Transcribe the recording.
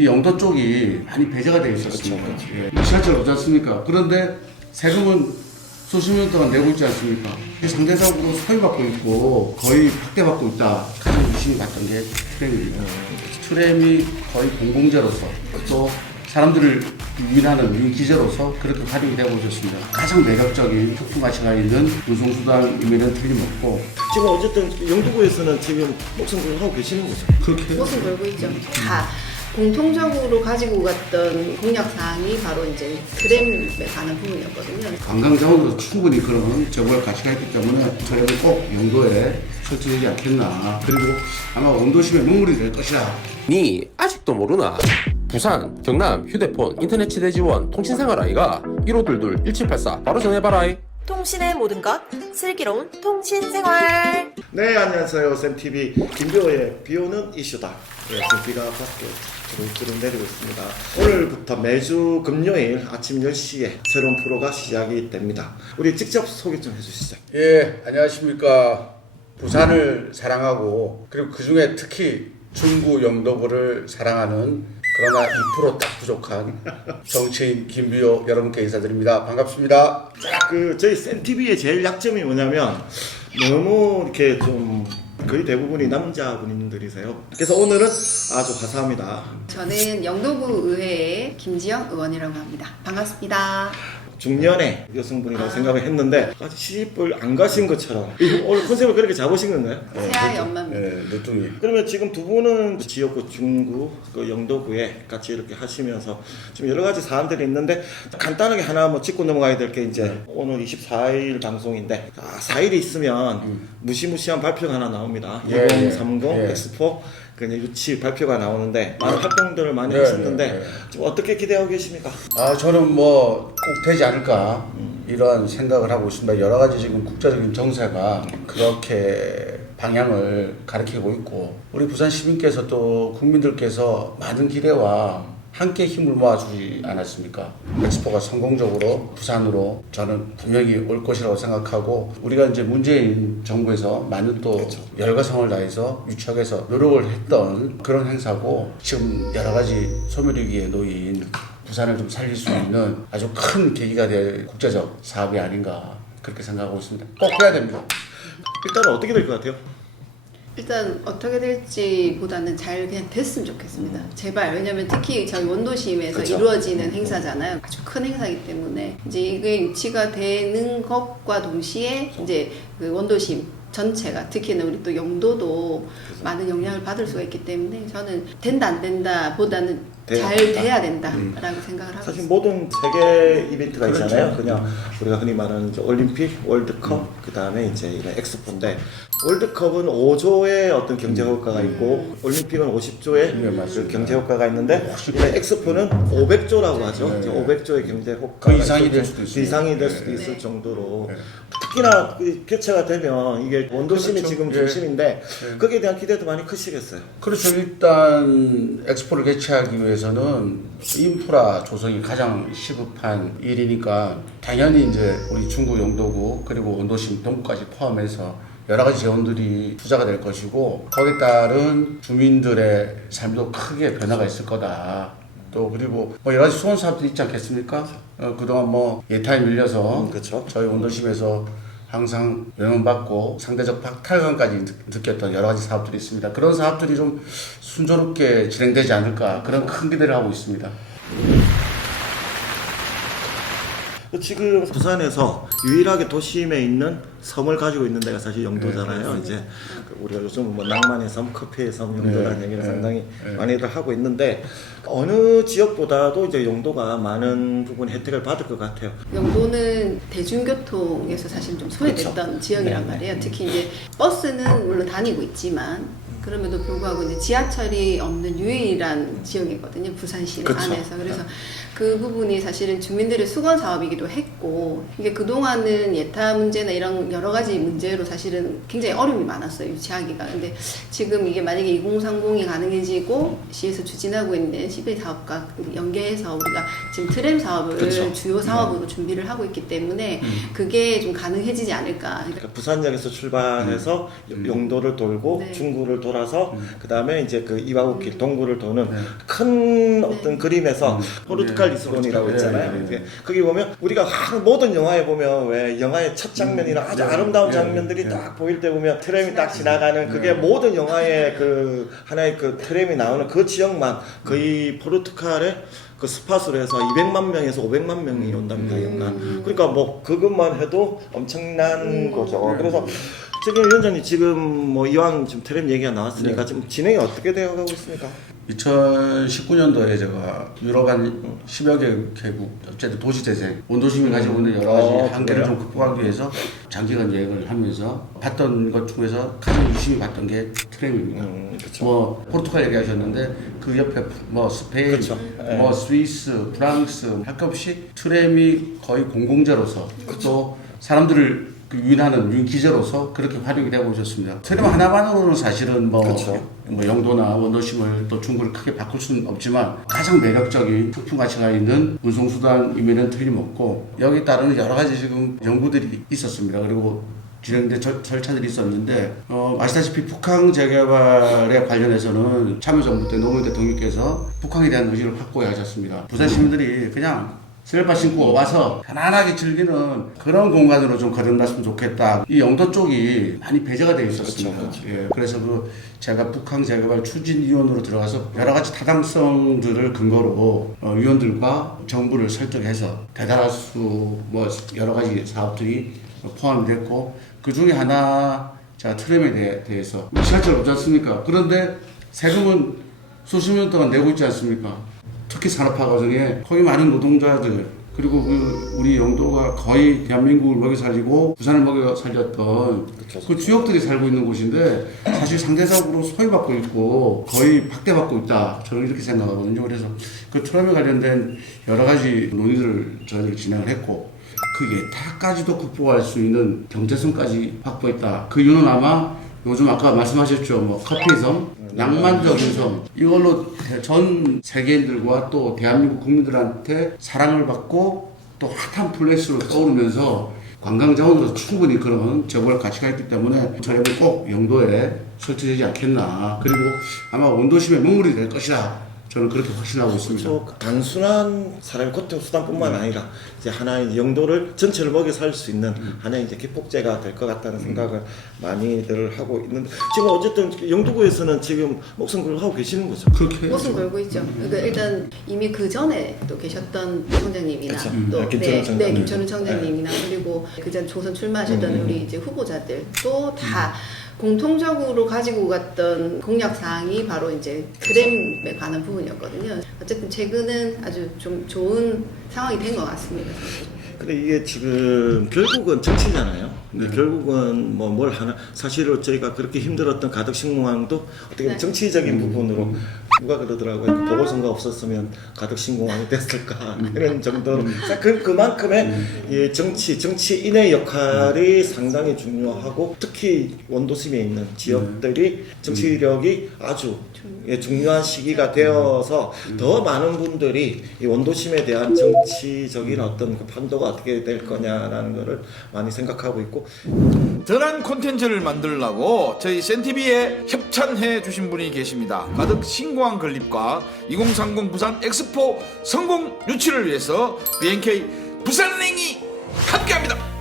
이 영도 쪽이 많이 배제가 되어 있었습니다. 그렇죠. 예. 지하철 오지 않습니까? 그런데 세금은 수십 년 동안 내고 있지 않습니까? 상대적으로 소외받고 있고 거의 확대받고 있다. 가장 의심이 갔던 게 트램입니다. 트램이 거의 공공재로서 또 사람들을 유인하는 유인기재로서 그렇게 활용이 되고 있었습니다. 가장 매력적인 특수 가치가 있는 운송수단임에는 틀림없고 지금 어쨌든 영도구에서는 지금 목숨 걸고 하고 계시는 거죠. 그렇게 옷은 걸고 있죠. 다 공통적으로 가지고 갔던 공약 사항이 바로 이제 트램에 관한 부분이었거든요. 관광 자원으로 충분히 그런 정보의 가치가 있기 때문에 저희는 꼭 영도에 설치되지 않겠나. 그리고 아마 원도심의 눈물이 될 것이다. 니 아직도 모르나? 부산, 경남, 휴대폰, 인터넷 치대 지원, 통신생활 아이가 1522-1784 바로 전해봐라이. 통신의 모든 것, 슬기로운 통신생활. 네, 안녕하세요. 쌤TV 김교호의 비오는 이슈다. 네, 지금 비가 밖에 주룩주룩 내리고 있습니다. 오늘부터 매주 금요일 아침 10시에 새로운 프로가 시작이 됩니다. 우리 직접 소개 좀 해주시죠. 예, 안녕하십니까. 부산을 사랑하고 그리고 그 중에 특히 중구 영도구를 사랑하는 그러나 2% 딱 부족한 정치인 김비호 여러분께 인사드립니다. 반갑습니다. 저희 쌤TV의 제일 약점이 뭐냐면 너무 이렇게 좀 거의 대부분이 남자분들이세요. 그래서 오늘은 아주 감사합니다. 저는 영도구 의회의 김지영 의원이라고 합니다. 반갑습니다. 중년의 여성분이라고 생각을 했는데 아직 시집을 안 가신 것처럼 오늘 컨셉을 그렇게 잡으신 건가요? 새하의 엄마입니다. 예, 늦둥이. 그러면 지금 두 분은 지역구 중구, 그 영도구에 같이 이렇게 하시면서 지금 여러 가지 사안들이 있는데 간단하게 하나 뭐 짚고 넘어가야 될 게 이제 오늘 24일 방송인데 4일이 있으면 무시무시한 발표가 하나 나옵니다. 예, 2030 예. 엑스포 그냥 유치 발표가 나오는데 많은 활동들을 많이 예, 하셨는데 예, 예. 지금 어떻게 기대하고 계십니까? 저는 뭐 꼭 되지 않을까 이런 생각을 하고 있습니다. 여러 가지 지금 국제적인 정세가 그렇게 방향을 가리키고 있고 우리 부산 시민께서 또 국민들께서 많은 기대와 함께 힘을 모아주지 않았습니까? 엑스포가 성공적으로 부산으로 저는 분명히 올 것이라고 생각하고 우리가 이제 문재인 정부에서 많은 또 열과성을 다해서 유치하게서 노력을 했던 그런 행사고 지금 여러 가지 소멸위기에 놓인 부산을 좀 살릴 수 있는 아주 큰 계기가 될 국제적 사업이 아닌가 그렇게 생각하고 있습니다. 꼭 해야 됩니다. 일단은 어떻게 될 것 같아요? 일단 어떻게 될지보다는 잘 그냥 됐으면 좋겠습니다. 제발. 왜냐면 특히 저희 원도심에서 그쵸. 이루어지는 행사잖아요. 아주 큰 행사이기 때문에 이제 이게 유치가 되는 것과 동시에 이제 그 원도심 전체가 특히는 우리 또 영도도 많은 영향을 받을 수가 있기 때문에 저는 된다 안 된다 보다는 잘 돼야 된다라고 생각을 하고 사실 있습니다. 모든 세계 이벤트가 그렇죠. 있잖아요. 그냥 우리가 흔히 말하는 이제 올림픽, 월드컵, 그 다음에 이제 이런 엑스포인데 월드컵은 5조의 어떤 경제 효과가 있고 올림픽은 50조의 네, 맞습니다. 그 경제 효과가 있는데 이런 엑스포는 500조라고 하죠. 네. 이제 500조의 경제 효과 그 이상이 될 수도 있어요. 그 이상이 될 수도 네. 있을 정도로 네. 특히나 그 개최가 되면 이게 원도심이 그렇죠. 지금 예. 중심인데 거기에 대한 기대도 많이 크시겠어요. 그렇죠. 일단 엑스포를 개최하기 위해서는 인프라 조성이 가장 시급한 일이니까 당연히 이제 우리 중구 영도구 그리고 원도심 동구까지 포함해서 여러 가지 재원들이 투자가 될 것이고 거기에 따른 주민들의 삶도 크게 변화가 있을 거다. 또 그리고 뭐 여러 가지 수원 사업들이 있지 않겠습니까? 그동안 뭐 예타에 밀려서 그렇죠. 저희 원도심에서 항상 명함받고 상대적 박탈감까지 느꼈던 여러 가지 사업들이 있습니다. 그런 사업들이 좀 순조롭게 진행되지 않을까 그런 큰 기대를 하고 있습니다. 지금 부산에서 유일하게 도심에 있는 섬을 가지고 있는 데가 사실 영도잖아요. 이제 우리가 요즘 뭐 낭만의 섬, 커피의 섬 영도라는 얘기를 상당히 많이들 하고 있는데 어느 지역보다도 이제 영도가 많은 부분 혜택을 받을 것 같아요. 영도는 대중교통에서 사실 좀 소외됐던 지역이란 말이에요. 특히 이제 버스는 물론 다니고 있지만 그럼에도 불구하고 이제 지하철이 없는 유일한 지역이거든요. 부산시 그쵸. 안에서. 그래서 그 부분이 사실은 주민들의 수건 사업이기도 했고 이게 그동안은 예타 문제나 이런 여러 가지 문제로 사실은 굉장히 어려움이 많았어요. 유치하기가. 근데 지금 이게 만약에 2030이 가능해지고 시에서 추진하고 있는 시베 사업과 연계해서 우리가 지금 트램 사업을 그쵸. 주요 사업으로 준비를 하고 있기 때문에 그게 좀 가능해지지 않을까. 그러니까 부산역에서 출발해서 영도를 돌고 네. 중구를 돌아서 그 다음에 이제 그 이화국길 동굴을 도는 큰 어떤 그림에서 포르투갈 리스본이라고 있잖아요. 이제 거기 보면 우리가 모든 영화에 보면 왜 영화의 첫 장면이나 아주 아름다운 장면들이 딱 보일 때 보면 트램이 딱 지나가는 그게 모든 영화의 그 하나의 그 트램이 나오는 그 지역만 거의 포르투갈의 그 스팟으로 해서 200만 명에서 500만 명이 온답니다. 연간. 그러니까 뭐 그것만 해도 엄청난 거죠. 그래서 지금 위원장님 지금 뭐 이왕 지금 트램 얘기가 나왔으니까 지금 진행이 어떻게 되어가고 있습니까? 2019년도에 제가 유럽 한 10여 개국 어쨌든 도시재생 원도심이 가지고 있는 여러 가지 한계를 좀 극복하기 위해서 장기간 여행을 하면서 봤던 것 중에서 가장 유심히 봤던 게 트램입니다. 뭐 포르투갈 얘기하셨는데 그 옆에 뭐 스페인, 뭐 스위스, 프랑스 할 것 없이 트램이 거의 공공재로서 또 사람들을 유인하는 유인 기재로서 그렇게 활용이 되고 있었습니다. 트램 하나만으로는 사실은 뭐 영도나 원도심을 또 중구를 크게 바꿀 수는 없지만 가장 매력적인 상품 가치가 있는 운송수단임에는 틀림없고 여기에 따르는 여러 가지 지금 연구들이 있었습니다. 그리고 진행된 절차들이 있었는데 아시다시피 북항 재개발에 관련해서는 참여정부 때 노무현 대통령께서 북항에 대한 의지를 확고히 하셨습니다. 부산 시민들이 그냥 슬리퍼 신고 와서 편안하게 즐기는 그런 공간으로 좀 거듭났으면 좋겠다. 이 영도 쪽이 많이 배제가 되어 있었습니다. 예, 그래서 제가 북항 재개발 추진위원으로 들어가서 여러 가지 타당성들을 근거로 위원들과 정부를 설득해서 대단할수 뭐 여러 가지 사업들이 포함됐고 그 중에 하나 제가 트램에 대해서 지하철 없지 않습니까? 그런데 세금은 수십 년 동안 내고 있지 않습니까? 특히 산업화 과정에 거기 많은 노동자들 그리고 우리 영도가 거의 대한민국을 먹여 살리고 부산을 먹여 살렸던 그 주역들이 살고 있는 곳인데 사실 상대적으로 소외받고 있고 거의 박대받고 있다. 저는 이렇게 생각하거든요. 그래서 그 트램에 관련된 여러 가지 논의들을 저희들이 진행을 했고 그 예타까지도 극복할 수 있는 경제성까지 확보했다. 그 이유는 아마 요즘 아까 말씀하셨죠. 뭐 커피의 섬, 낭만적인 섬 이걸로 전 세계인들과 또 대한민국 국민들한테 사랑을 받고 또 핫한 플레이스로 떠오르면서 관광 자원으로 충분히 그런 재벌 가치가 있기 때문에 트램이 꼭 영도에 설치되지 않겠나. 그리고 아마 원도심의 먹물이 될 것이다. 저는 그렇게 확신하고 있습니다. 그렇죠. 단순한 사람의 교통수단뿐만 아니라 이제 하나의 영도를 전체를 먹여 살 수 있는 하나의 이제 기폭제가 될 것 같다는 생각을 많이들 하고 있는데 지금 어쨌든 영도구에서는 지금 목숨 걸고 하고 계시는 거죠. 그렇게 목숨 걸고 있죠. 그러니까 일단 이미 그 전에 또 계셨던 청장님이나 또 김천우 청장님이나 그리고 그전 조선 출마하셨던 우리 이제 후보자들 또 다 공통적으로 가지고 갔던 공약 사항이 바로 이제 트램에 관한 부분이었거든요. 어쨌든 최근은 아주 좀 좋은 상황이 된 것 같습니다. 사실. 근데 이게 지금 결국은 정치잖아요. 근데 결국은 뭐 뭘 하나 사실은 저희가 그렇게 힘들었던 가덕신공항도 어떻게 보면 정치적인 부분으로 누가 그러더라고요. 그 보궐선거 없었으면 가덕신공항이 됐을까 이런 정도로 그만큼의 이 정치인의 역할이 상당히 중요하고 특히 원도심에 있는 지역들이 정치력이 아주 중요한 시기가 되어서 더 많은 분들이 이 원도심에 대한 정치적인 어떤 그 판도가 어떻게 될 거냐라는 거를 많이 생각하고 있고 더 나은 콘텐츠를 만들려고 저희 센TV에 협찬해 주신 분이 계십니다. 가덕 신공항 건립과 2030 부산 엑스포 성공 유치를 위해서 BNK 부산은행이 함께합니다.